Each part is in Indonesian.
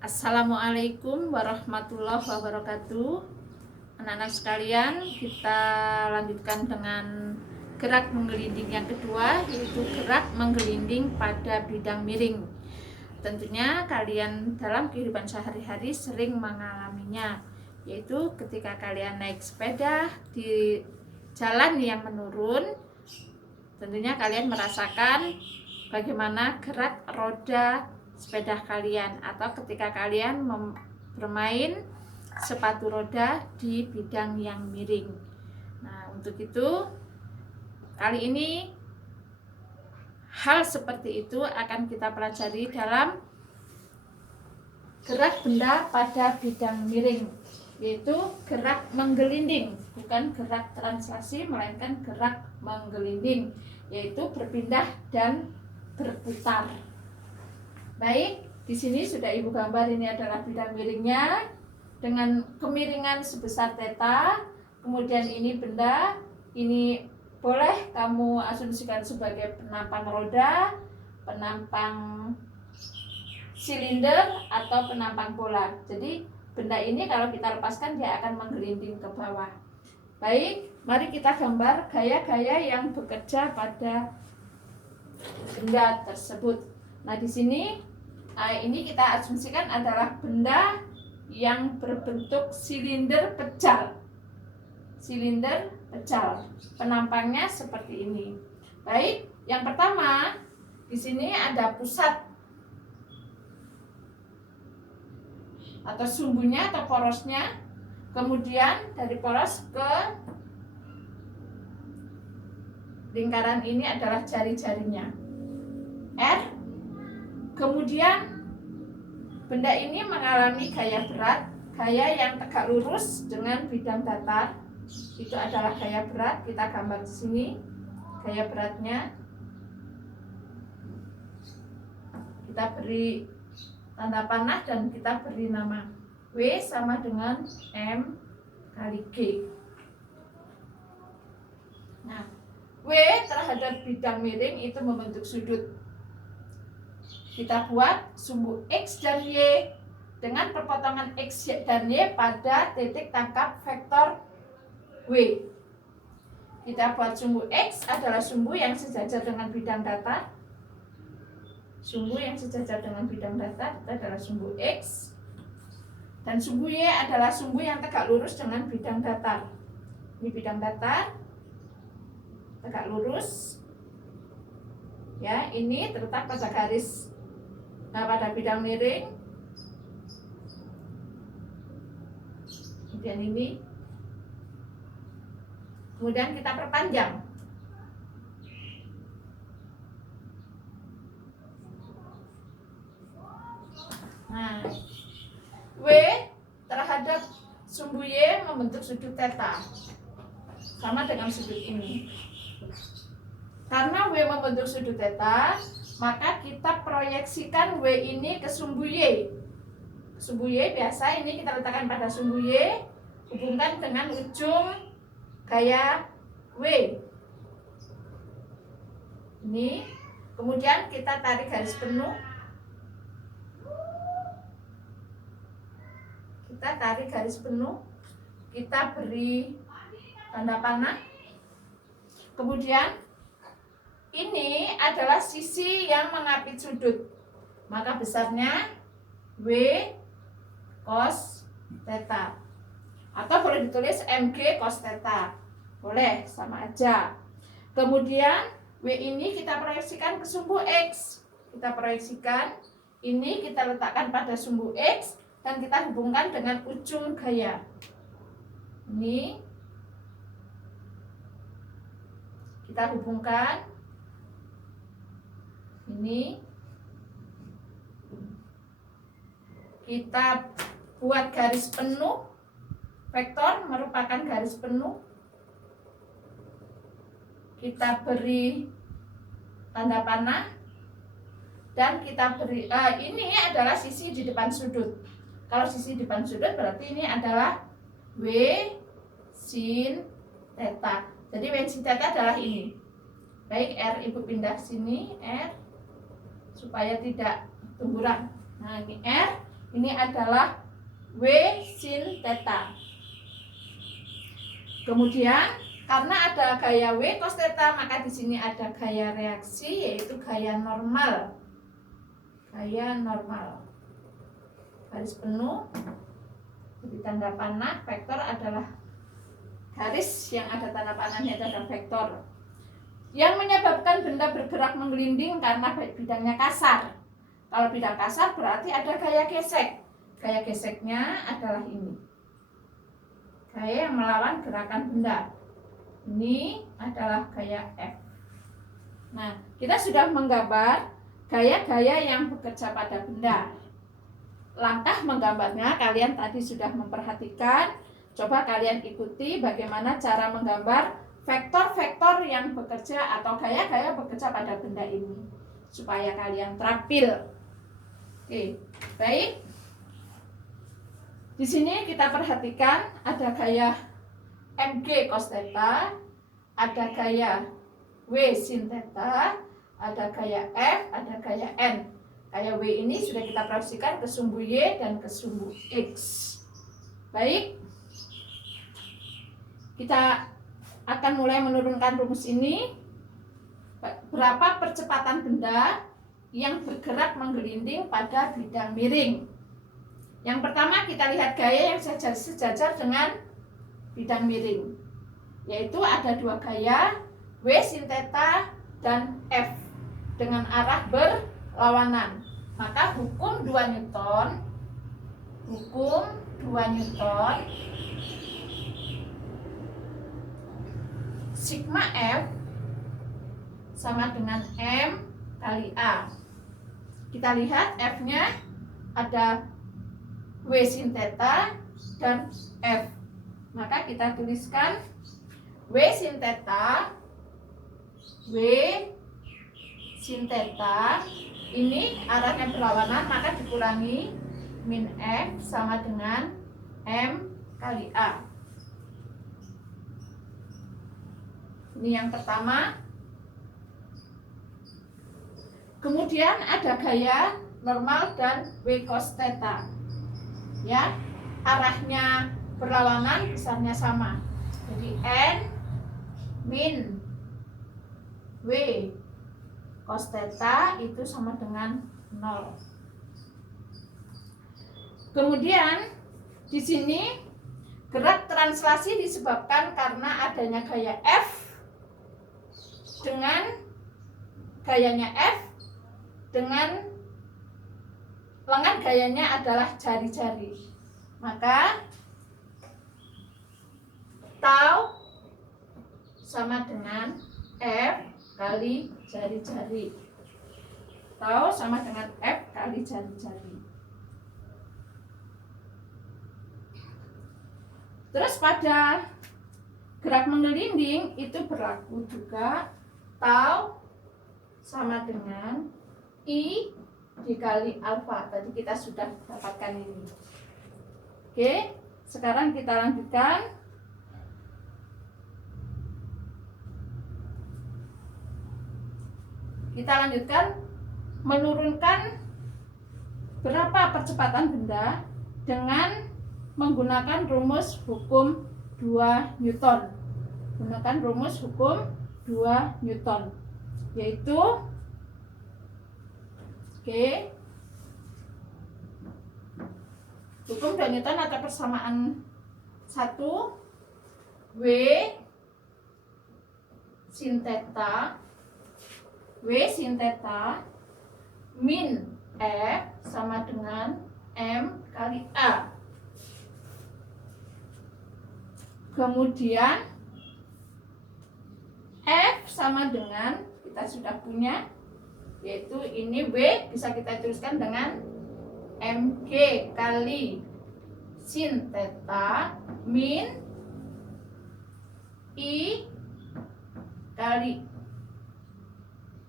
Assalamualaikum warahmatullahi wabarakatuh. Anak-anak sekalian, kita lanjutkan dengan gerak menggelinding yang kedua, yaitu gerak menggelinding pada bidang miring. Tentunya kalian dalam kehidupan sehari-hari sering mengalaminya, yaitu ketika kalian naik sepeda di jalan yang menurun, tentunya kalian merasakan bagaimana gerak roda sepeda kalian, atau ketika kalian bermain sepatu roda di bidang yang miring. Nah, untuk itu kali ini hal seperti itu akan kita pelajari dalam gerak benda pada bidang miring, yaitu gerak menggelinding, bukan gerak translasi melainkan gerak menggelinding, yaitu berpindah dan berputar. Baik, di sini sudah Ibu gambar, ini adalah bidang miringnya dengan kemiringan sebesar theta. Kemudian ini benda, ini boleh kamu asumsikan sebagai penampang roda, penampang silinder, atau penampang bola. Jadi benda ini kalau kita lepaskan dia akan menggelinding ke bawah. Baik, mari kita gambar gaya-gaya yang bekerja pada benda tersebut. Nah, di sini ini kita asumsikan adalah benda yang berbentuk silinder pecal. Silinder pecal. Penampangnya seperti ini. Baik, yang pertama di sini ada pusat atau sumbunya atau porosnya. Kemudian dari poros ke lingkaran ini adalah jari-jarinya. R. Kemudian benda ini mengalami gaya berat, gaya yang tegak lurus dengan bidang datar. Itu adalah gaya berat, kita gambar di sini gaya beratnya. Kita beri tanda panah dan kita beri nama W sama dengan M kali G. Nah, W terhadap bidang miring itu membentuk sudut. Kita buat sumbu X dan Y dengan perpotongan X dan Y pada titik tangkap vektor W. Kita buat sumbu X adalah sumbu yang sejajar dengan bidang datar. Sumbu yang sejajar dengan bidang datar itu adalah sumbu X. Dan sumbu Y adalah sumbu yang tegak lurus dengan bidang datar. Ini bidang datar, tegak lurus. Ya, ini terletak pada garis, pada bidang miring. Kemudian ini. Kemudian kita perpanjang. Nah, W terhadap sumbu Y membentuk sudut theta. Sama dengan sudut ini. Karena W membentuk sudut theta, maka kita proyeksikan W ini ke sumbu Y. Sumbu Y biasa ini kita letakkan pada sumbu Y, hubungkan dengan ujung gaya W. Ini, kemudian kita tarik garis penuh. Kita tarik garis penuh, kita beri tanda panah. Kemudian ini adalah sisi yang mengapit sudut, maka besarnya W cos theta, atau boleh ditulis MG cos theta, boleh, sama aja. Kemudian W ini kita proyeksikan ke sumbu X. Kita proyeksikan, ini kita letakkan pada sumbu X dan kita hubungkan dengan ujung gaya. Ini kita hubungkan. Ini kita buat garis penuh. Vektor merupakan garis penuh. Kita beri tanda panah dan kita beri ini adalah sisi di depan sudut. Kalau sisi di depan sudut berarti ini adalah W sin theta. Jadi W sin theta adalah ini. Baik, R Ibu pindah sini, R, supaya tidak tumburan. Nah, ini R. Ini adalah W sin theta. Kemudian karena ada gaya W cos theta, maka di sini ada gaya reaksi, yaitu gaya normal. Gaya normal. Garis penuh, jadi tanda panah. Vektor adalah garis yang ada tanda panahnya, itu adalah vektor. Yang menyebabkan benda bergerak menggelinding karena bidangnya kasar. Kalau bidang kasar berarti ada gaya gesek. Gaya geseknya adalah ini. Gaya yang melawan gerakan benda. Ini adalah gaya F. Nah, kita sudah menggambar gaya-gaya yang bekerja pada benda. Langkah menggambarnya kalian tadi sudah memperhatikan. Coba kalian ikuti bagaimana cara menggambar vektor-vektor yang bekerja atau gaya-gaya bekerja pada benda ini, supaya kalian terampil. Oke, baik. Di sini kita perhatikan ada gaya mg cos theta, ada gaya w sin theta, ada gaya f, ada gaya n. Gaya w ini sudah kita proyeksikan ke sumbu y dan ke sumbu x. Baik, kita akan mulai menurunkan rumus ini. Berapa percepatan benda yang bergerak menggelinding pada bidang miring? Yang pertama kita lihat gaya yang sejajar dengan bidang miring, yaitu ada dua gaya, W sin theta dan F, dengan arah berlawanan. Maka hukum 2 Newton, sigma F sama dengan M kali A. Kita lihat F-nya ada W sin theta dan F. Maka kita tuliskan W sin theta ini arahnya berlawanan, maka dikurangi min F sama dengan M kali A. Ini yang pertama. Kemudian ada gaya normal dan W cos theta. Ya, arahnya berlawanan, besarnya sama. Jadi N min W cos theta itu sama dengan 0. Kemudian di sini gerak translasi disebabkan karena adanya gaya F dengan gayanya F dengan lengan gayanya adalah jari-jari. Maka tau sama dengan F kali jari-jari. Tau sama dengan F kali jari-jari. Terus pada gerak menggelinding itu berlaku juga tau sama dengan I dikali alfa. Tadi kita sudah dapatkan ini. Oke, sekarang kita lanjutkan. Kita lanjutkan menurunkan berapa percepatan benda dengan menggunakan rumus hukum 2 Newton. Gunakan rumus hukum 2 Newton, yaitu hukum 2 Newton atau persamaan 1 W sin theta min F sama dengan M kali A. Kemudian F sama dengan, kita sudah punya, yaitu ini W bisa kita tuliskan dengan mg kali sin theta min I kali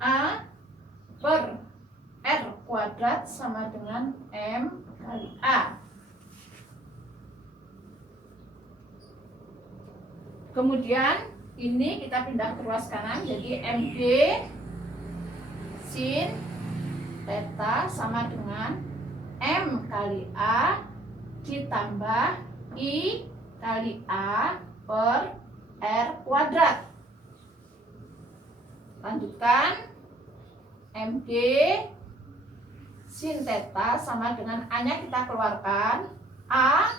A per R kuadrat sama dengan M kali A. Kemudian ini kita pindah ke ruas kanan, jadi mg sin theta sama dengan M kali A ditambah I kali A per R kuadrat. Lanjutkan. MG sin theta sama dengan A-nya kita keluarkan. A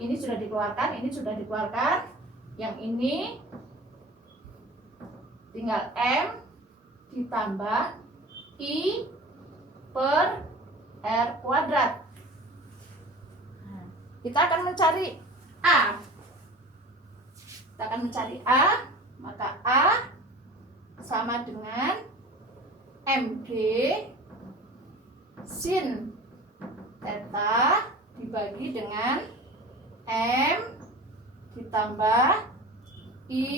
ini sudah dikeluarkan, ini sudah dikeluarkan. Yang ini tinggal M ditambah I per R kuadrat. Kita akan mencari A. Kita akan mencari A, maka A sama dengan MG sin theta dibagi dengan M ditambah I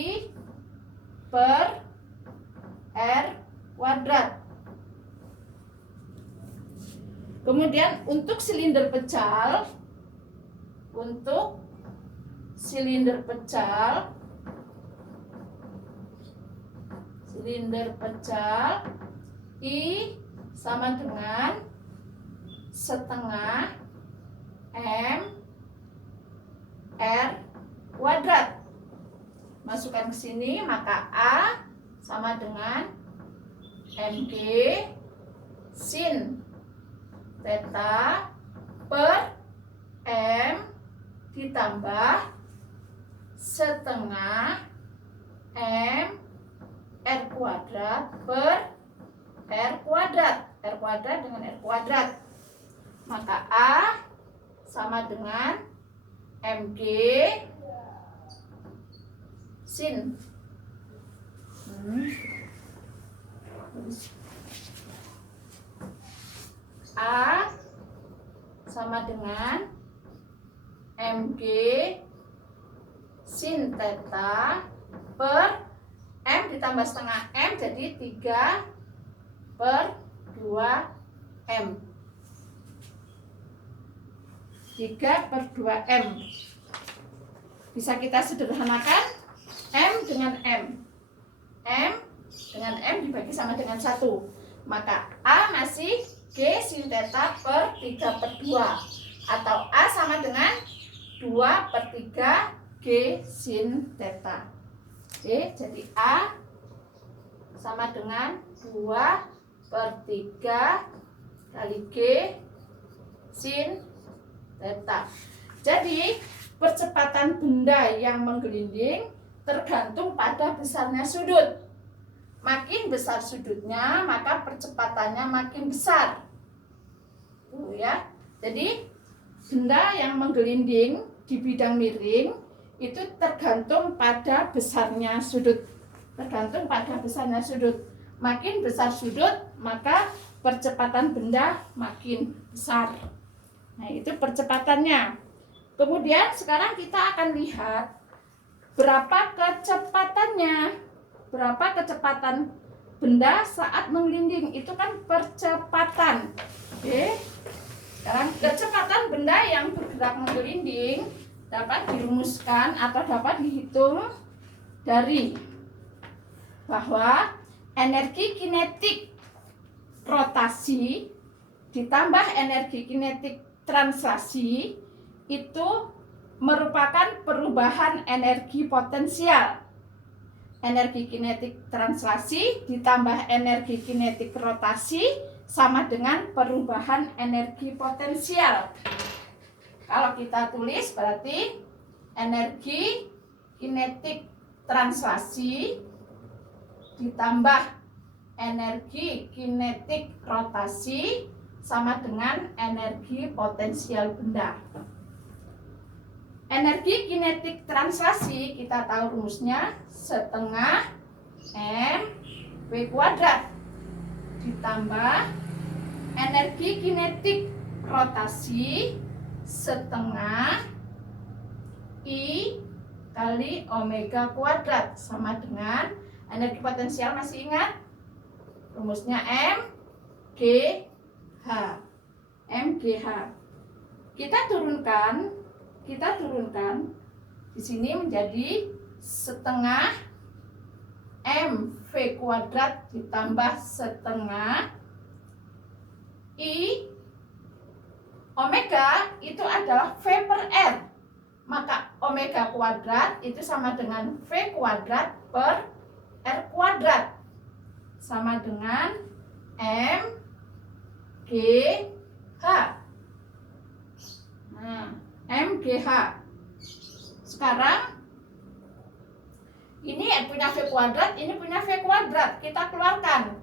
per R kuadrat. Kemudian untuk silinder pecal, I sama dengan setengah M R kuadrat. Masukkan ke sini, maka A sama dengan MG sin theta per M ditambah setengah M R kuadrat per R kuadrat. R kuadrat dengan R kuadrat. Maka A sama dengan MG sin A sama dengan MG sin theta per M ditambah setengah M jadi 3 per 2 M. 3 per 2 M. Bisa kita sederhanakan M dengan M. M dengan M dibagi sama dengan 1. Maka A masih G sin theta per 3 per 2. Atau A sama dengan 2 per 3 G sin theta. Oke, jadi A sama dengan 2 per 3 kali G sin theta. Jadi percepatan benda yang menggelinding tergantung pada besarnya sudut. Makin besar sudutnya, maka percepatannya makin besar. Tuh ya. Jadi benda yang menggelinding di bidang miring itu tergantung pada besarnya sudut. Tergantung pada besarnya sudut. Makin besar sudut, maka percepatan benda makin besar. Nah, itu percepatannya. Kemudian sekarang kita akan lihat berapa kecepatannya. Berapa kecepatan benda saat menggelinding. Itu kan percepatan. Oke. Sekarang kecepatan benda yang bergerak menggelinding dapat dirumuskan atau dapat dihitung dari bahwa energi kinetik rotasi ditambah energi kinetik translasi itu merupakan perubahan energi potensial. Energi kinetik translasi ditambah energi kinetik rotasi sama dengan perubahan energi potensial. Kalau kita tulis berarti energi kinetik translasi ditambah energi kinetik rotasi sama dengan energi potensial benda. Energi kinetik translasi kita tahu rumusnya setengah M V kuadrat ditambah energi kinetik rotasi setengah I kali omega kuadrat sama dengan energi potensial, masih ingat? Rumusnya MGH. MGH. Kita turunkan di sini menjadi setengah MV kuadrat ditambah setengah I omega itu adalah V per R. Maka omega kuadrat itu sama dengan V kuadrat per R kuadrat. Sama dengan M G H. Nah, M G H. Sekarang ini punya V kuadrat, ini punya V kuadrat. Kita keluarkan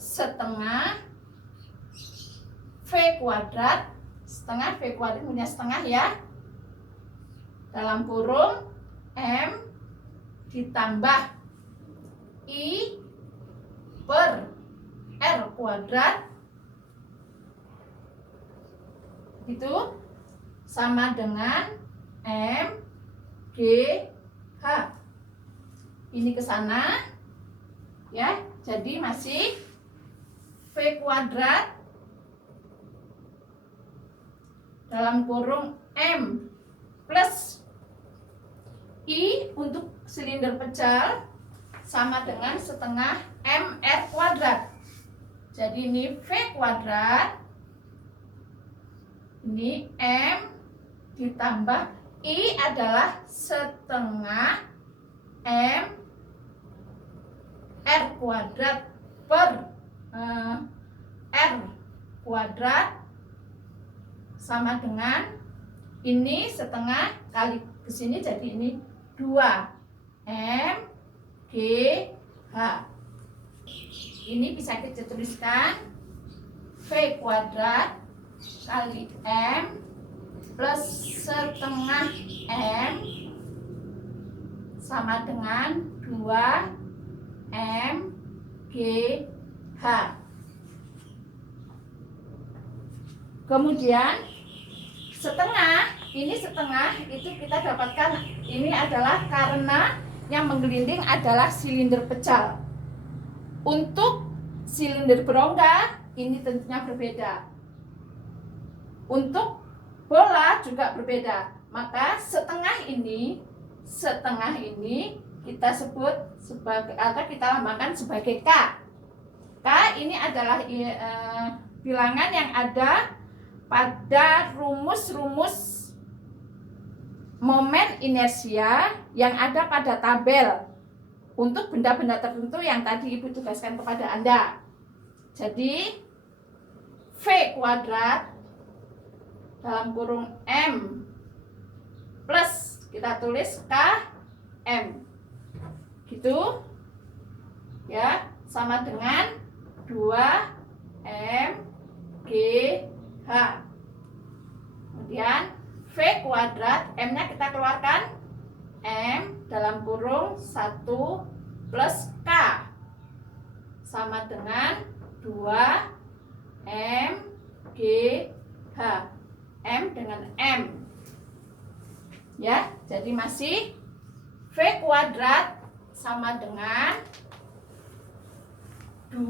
setengah V kuadrat, setengah V kuadrat punya setengah ya. Dalam kurung M ditambah I per R kuadrat itu sama dengan M G H. Ini ke sana ya, jadi masih V kuadrat dalam kurung M plus I untuk silinder pecel sama dengan setengah MR kuadrat. Jadi ini V kuadrat, ini M ditambah I adalah setengah M R kuadrat per R kuadrat sama dengan ini setengah kali ke sini, jadi ini 2 M G H. Ini bisa kita tuliskan V kuadrat kali M plus setengah M sama dengan 2 M G H. Kemudian setengah, ini setengah itu kita dapatkan ini adalah karena yang menggelinding adalah silinder pecel. Untuk silinder berongga ini tentunya berbeda. Untuk bola juga berbeda. Maka setengah ini kita sebut sebagai, atau kita lambangkan sebagai K. K ini adalah bilangan yang ada pada rumus-rumus momen inersia yang ada pada tabel untuk benda-benda tertentu yang tadi Ibu tugaskan kepada Anda. Jadi V kuadrat dalam kurung M plus kita tulis K M gitu ya, sama dengan 2 M G H. Kemudian V kuadrat, M-nya kita keluarkan, M dalam kurung 1 plus K sama dengan 2 M G H. M dengan M ya, jadi masih V kuadrat sama dengan 2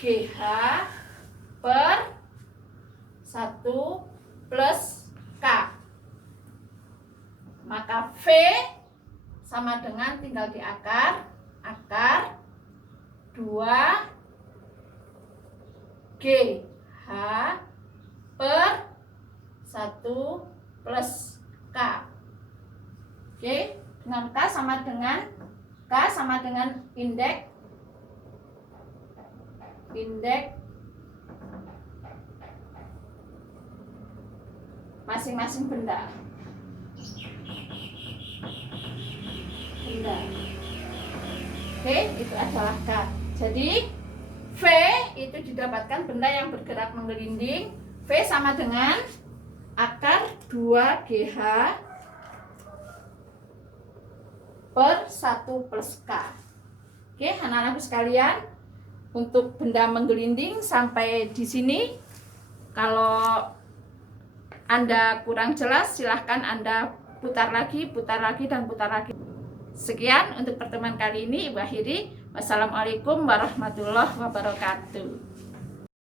GH per 1 plus K. Maka V sama dengan tinggal di akar 2 GH per 1 plus K. Oke, dengan K sama dengan indeks masing-masing benda. Oke, itu adalah K. Jadi V itu didapatkan benda yang bergerak menggelinding. V sama dengan akar 2GH per 1 plus K. Oke, anak-anakku sekalian, untuk benda menggelinding sampai di sini. Kalau Anda kurang jelas, silahkan Anda putar lagi, dan putar lagi. Sekian untuk pertemuan kali ini, Ibu akhiri. Wassalamualaikum warahmatullahi wabarakatuh.